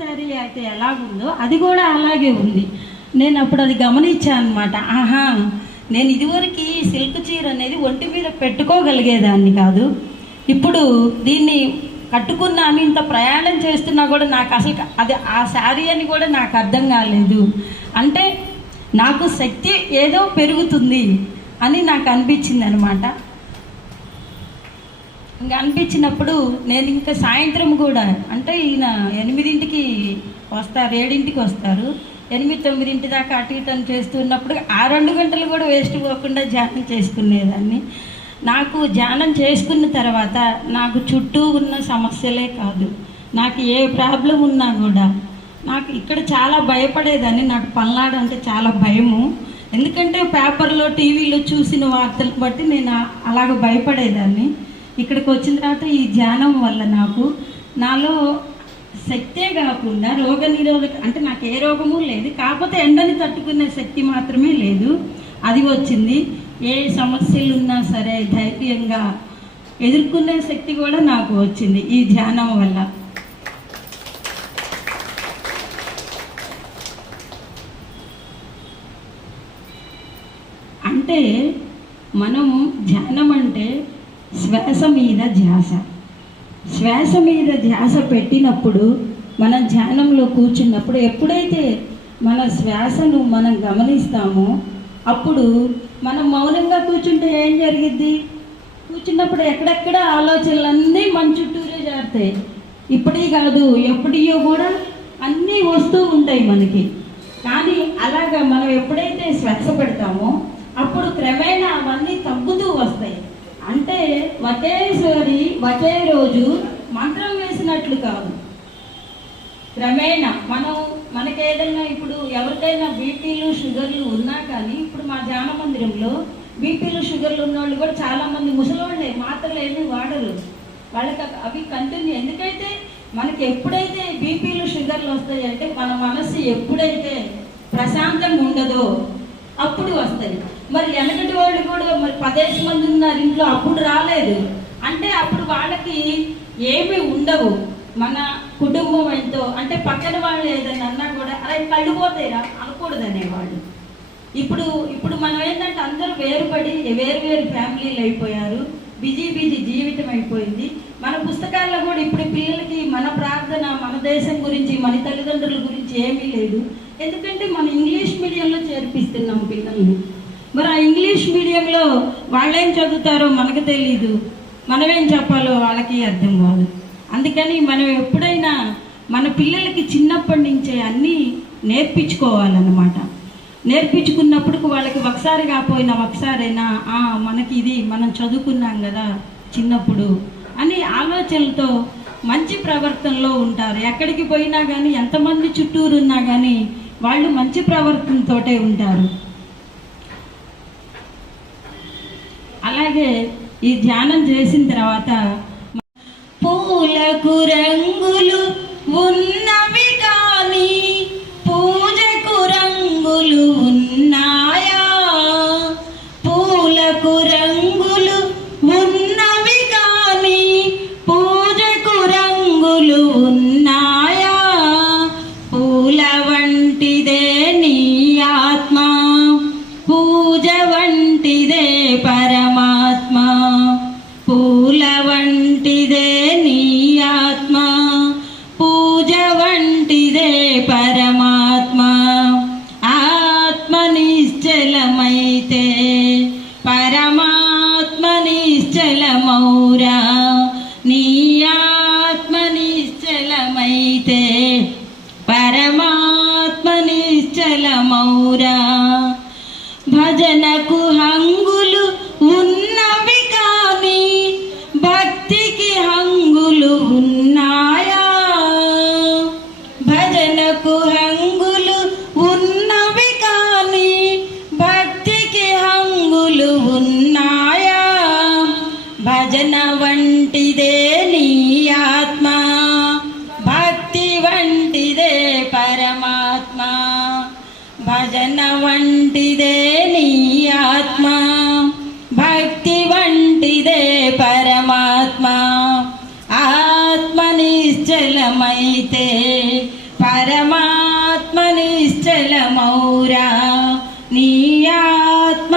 సరే అయితే ఎలాగుందో అది కూడా అలాగే ఉంది. నేను అప్పుడు అది గమనించాను అనమాట. ఆహా, నేను ఇదివరకు సిల్క్ చీర అనేది ఒంటి మీద పెట్టుకోగలిగేదాన్ని కాదు. ఇప్పుడు దీన్ని కట్టుకున్నాను, ఇంత ప్రయాణం చేస్తున్నా కూడా నాకు అసలు అది ఆ శారీ అని కూడా నాకు అర్థం కాలేదు. అంటే నాకు శక్తి ఏదో పెరుగుతుంది అని నాకు అనిపించింది అనమాట. ఇంకా అనిపించినప్పుడు నేను ఇంకా సాయంత్రం కూడా, అంటే ఈయన 8ంటికి వస్తారు, 7ంటికి వస్తారు, 8-9 దాకా అటు ఇటు అని చేస్తున్నప్పుడు ఆ 2 గంటలు కూడా వేస్ట్ పోకుండా ధ్యానం చేసుకునేదాన్ని. నాకు ధ్యానం చేసుకున్న తర్వాత నాకు చుట్టూ ఉన్న సమస్యలే కాదు, నాకు ఏ ప్రాబ్లం ఉన్నా కూడా నాకు ఇక్కడ చాలా భయపడేదాన్ని. నాకు పల్నాడు అంటే చాలా భయము. ఎందుకంటే పేపర్లో టీవీలో చూసిన వార్తలు బట్టి నేను అలాగ భయపడేదాన్ని. ఇక్కడికి వచ్చిన తర్వాత ఈ ధ్యానం వల్ల నాలో శక్తే కాకుండా రోగ నిరోధక, అంటే నాకు ఏ రోగము లేదు, కాకపోతే ఎండని తట్టుకునే శక్తి మాత్రమే లేదు, అది వచ్చింది. ఏ సమస్యలు ఉన్నా సరే ధైర్యంగా ఎదుర్కొనే శక్తి కూడా నాకు వచ్చింది ఈ ధ్యానం వల్ల. అంటే మనం ధ్యానం అంటే శ్వాస మీద ధ్యాస, శ్వాస మీద ధ్యాస పెట్టినప్పుడు మనం ధ్యానంలో కూర్చున్నప్పుడు ఎప్పుడైతే మన శ్వాసను మనం గమనిస్తామో అప్పుడు మనం మౌనంగా కూర్చుంటే ఏం జరిగిద్ది? కూర్చున్నప్పుడు ఎక్కడెక్కడ ఆలోచనలన్నీ మన చుట్టూరే జారుతాయి. ఇప్పటి కాదు ఎప్పటియో కూడా అన్నీ వస్తూ ఉంటాయి మనకి. కానీ అలాగా మనం ఎప్పుడైతే శ్వాస పెడతామో అప్పుడు క్రమేణా అవన్నీ తగ్గుతూ వస్తాయి. అంటే ఒకేసారి ఒకే రోజు మంత్రం వేసినట్లు కాదు, క్రమేణా మనకేదైనా ఇప్పుడు ఎవరికైనా బీపీలు షుగర్లు ఉన్నా కానీ, ఇప్పుడు మా ధ్యాన మందిరంలో బీపీలు షుగర్లు ఉన్నవాళ్ళు కూడా చాలామంది ముసలివాళ్ళే, మాత్రలు ఏమీ వాడరు, వాళ్ళకి అవి కంటిన్యూ. ఎందుకైతే మనకి ఎప్పుడైతే బీపీలు షుగర్లు వస్తాయంటే మన మనసు ఎప్పుడైతే ప్రశాంతంగా ఉండదో అప్పుడు వస్తాయి. మరి వెనకటి వాళ్ళు కూడా మరి 10 మంది ఉన్నారు ఇంట్లో, అప్పుడు రాలేదు అంటే అప్పుడు వాళ్ళకి ఏమీ ఉండవు. మన కుటుంబం ఎంతో, అంటే పక్కన వాళ్ళు ఏదైనా అన్నా కూడా అలా కళ్ళు పోతాయిరా అనకూడదు అనేవాళ్ళు. ఇప్పుడు మనం ఏంటంటే అందరూ వేరుపడి వేరు ఫ్యామిలీలు అయిపోయారు, బిజీ జీవితం అయిపోయింది. మన పుస్తకాల్లో కూడా ఇప్పుడు పిల్లలకి మన ప్రార్థన, మన దేశం గురించి, మన తల్లిదండ్రుల గురించి ఏమీ లేదు. ఎందుకంటే మనం ఇంగ్లీష్ మీడియంలో చేర్పిస్తున్నాం పిల్లల్ని. మరి ఆ ఇంగ్లీష్ మీడియంలో వాళ్ళేం చదువుతారో మనకు తెలీదు, మనమేం చెప్పాలో వాళ్ళకి అర్థం కాదు. అందుకని మనం ఎప్పుడైనా మన పిల్లలకి చిన్నప్పటి నుంచే అన్నీ నేర్పించుకోవాలన్నమాట. నేర్పించుకున్నప్పుడు వాళ్ళకి ఒకసారి కాకపోయినా ఒకసారైనా మనకి ఇది మనం చదువుకున్నాం కదా చిన్నప్పుడు అని ఆలోచనలతో మంచి ప్రవర్తనలో ఉంటారు. ఎక్కడికి పోయినా కానీ, ఎంతమంది చుట్టూరు ఉన్నా కానీ వాళ్ళు మంచి ప్రవర్తనతోటే ఉంటారు. అలాగే ఈ ధ్యానం చేసిన తర్వాత పూలకు రంగులు ఉన్నవి కానీ పూజకు రంగులు ఉన్నాయా? పూలకు రంగులు ఉన్నవి కానీ పూజకు రంగులు ఉన్నాయా? పూల వంటిదే నీ ఆత్మ, పూజ వంటిదే పరమాత్మ. పూల వంటిదే నీ ఆత్మ, పూజ వంటిదే పరమాత్మ. ఆత్మ నిశ్చలమైతే పరమాత్మ నిశ్చలమౌరా. నీ ఆత్మ నిశ్చలమైతే పరమాత్మ నిశ్చలమౌరా. భజనకు హంగులు ఉన్నవి కానీ భక్తికి హంగులు ఉన్నాయా? భజనకు హంగులు ఉన్నవి కానీ భక్తికి హంగులు ఉన్నాయా? భజన వంటిదే నీ ఆత్మ, భక్తి వంటిదే పరమాత్మ. భజన వంటిదే నీ ఆత్మ, భక్తి వంటిదే పరమాత్మ. ఆత్మ నిశ్చలమైతే పరమాత్మ నిశ్చలమౌరా నీ ఆత్మ